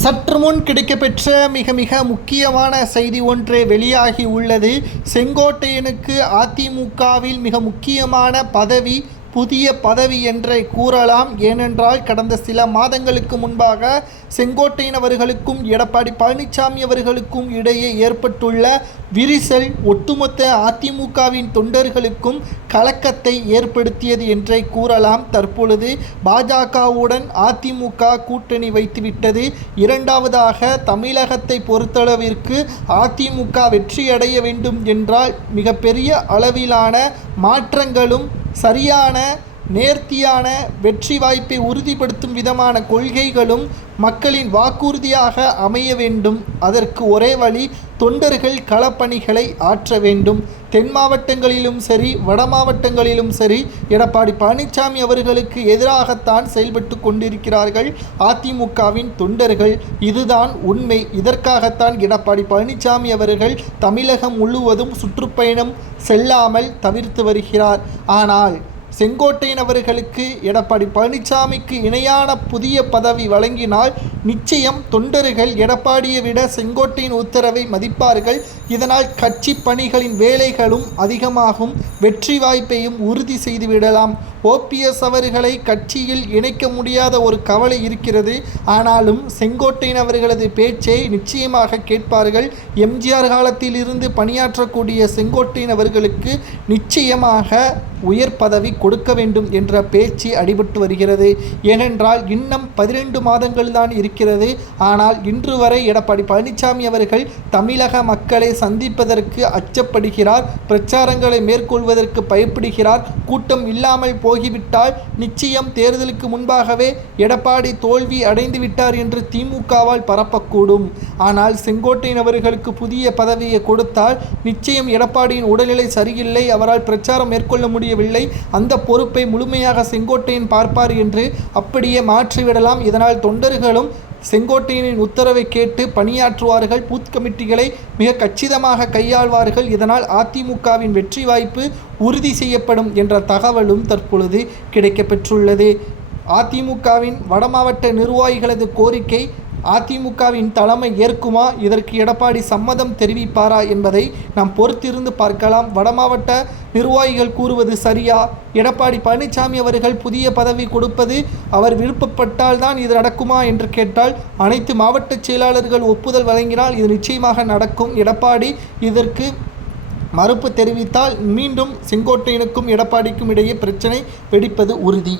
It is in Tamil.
சற்று முன் கிடைக்கப்பெற்ற மிக மிக முக்கியமான செய்தி ஒன்று வெளியாகி உள்ளது. செங்கோட்டையனுக்கு அதிமுகவில் மிக முக்கியமான பதவி புதிய பதவி என்றே கூறலாம். ஏனென்றால் கடந்த சில மாதங்களுக்கு முன்பாக செங்கோட்டையன் அவர்களுக்கும் எடப்பாடி பழனிசாமி அவர்களுக்கும் இடையே ஏற்பட்டுள்ள விரிசல் ஒட்டுமொத்த அதிமுகவின் தொண்டர்களுக்கும் கலக்கத்தை ஏற்படுத்தியது என்றே கூறலாம். தற்பொழுது பாஜகவுடன் அதிமுக கூட்டணி வைத்துவிட்டது. இரண்டாவதாக தமிழகத்தை பொறுத்தளவிற்கு அதிமுக வெற்றியடைய வேண்டும் என்றால் மிகப்பெரிய அளவிலான மாற்றங்களும் சரியான நேர்த்தியான வெற்றி வாய்ப்பை உறுதிப்படுத்தும் விதமான கொள்கைகளும் மக்களின் வாக்குறுதியாக அமைய வேண்டும். அதற்கு ஒரே வழி தொண்டர்கள் களப்பணிகளை ஆற்ற வேண்டும். தென் மாவட்டங்களிலும் சரி வட மாவட்டங்களிலும் சரி எடப்பாடி பழனிசாமி அவர்களுக்கு எதிராகத்தான் செயல்பட்டு கொண்டிருக்கிறார்கள் அதிமுகவின் தொண்டர்கள். இதுதான் உண்மை. இதற்காகத்தான் எடப்பாடி பழனிசாமி அவர்கள் தமிழகம் முழுவதும் சுற்றுப்பயணம் செல்லாமல் தவிர்த்து வருகிறார். ஆனால் செங்கோட்டையன் அவர்களுக்கு எடப்பாடி பழனிசாமிக்கு இணையான புதிய பதவி வழங்கினால் நிச்சயம் தொண்டர்கள் எடப்பாடியை விட செங்கோட்டையின் உத்தரவை மதிப்பார்கள். இதனால் கட்சி பணிகளின் வேலைகளும் அதிகமாகும். வெற்றி வாய்ப்பையும் உறுதி செய்துவிடலாம். ஓபிஎஸ் அவர்களை கட்சியில் இணைக்க முடியாத ஒரு கவலை இருக்கிறது. ஆனாலும் செங்கோட்டையன் அவர்களது பேச்சை நிச்சயமாக கேட்பார்கள். எம்ஜிஆர் காலத்தில் இருந்து பணியாற்றக்கூடிய செங்கோட்டையன் அவர்களுக்கு நிச்சயமாக உயர் பதவி கொடுக்க வேண்டும் என்ற பேச்சு அடிபட்டு வருகிறது. ஏனென்றால் இன்னும் பதினெண்டு மாதங்கள் தான் இருக்கிறது. ஆனால் இன்று வரை எடப்பாடி பழனிசாமி அவர்கள் தமிழக மக்களை சந்திப்பதற்கு அச்சப்படுகிறார். பிரச்சாரங்களை மேற்கொள்வதற்கு பயப்படுகிறார். கூட்டம் இல்லாமல் போகிவிட்டால் நிச்சயம் தேர்தலுக்கு முன்பாகவே எடப்பாடி தோல்வி அடைந்து விட்டார் என்று திமுகவால் பரப்பக்கூடும். ஆனால் செங்கோட்டையன் அவர்களுக்கு புதிய பதவியை கொடுத்தால் நிச்சயம் எடப்பாடியின் உடல்நிலை சரியில்லை. அவரால் பிரச்சாரம் மேற்கொள்ள முடியவில்லை. அந்த பொறுப்பை முழுமையாக செங்கோட்டையன் பார்ப்பார் என்று அப்படியே மாற்றிவிடலாம். இதனால் தொண்டர்களும் செங்கோட்டையனின் உத்தரவை கேட்டு பணியாற்றுவார்கள். பூத் கமிட்டிகளை மிக கச்சிதமாக கையாள்வார்கள். இதனால் அதிமுகவின் வெற்றி வாய்ப்பு உறுதி செய்யப்படும் என்ற தகவலும் தற்பொழுது கிடைக்கப்பெற்றுள்ளது. அதிமுகவின் வடமாவட்ட நிர்வாகிகளது கோரிக்கை அதிமுகவின் தலைமை ஏற்குமா? இதற்கு எடப்பாடி சம்மதம் தெரிவிப்பாரா என்பதை நாம் பொறுத்திருந்து பார்க்கலாம். வடமாவட்ட நிர்வாகிகள் கூறுவது சரியா? எடப்பாடி பழனிசாமி அவர்கள் புதிய பதவி கொடுப்பது அவர் விருப்பப்பட்டால் தான் இது நடக்குமா என்று கேட்டால் அனைத்து மாவட்ட செயலாளர்கள் ஒப்புதல் வழங்கினால் இது நிச்சயமாக நடக்கும். எடப்பாடி இதற்கு மறுப்பு தெரிவித்தால் மீண்டும் செங்கோட்டையனுக்கும் எடப்பாடிக்கும் இடையே பிரச்சனை வெடிப்பது உறுதி.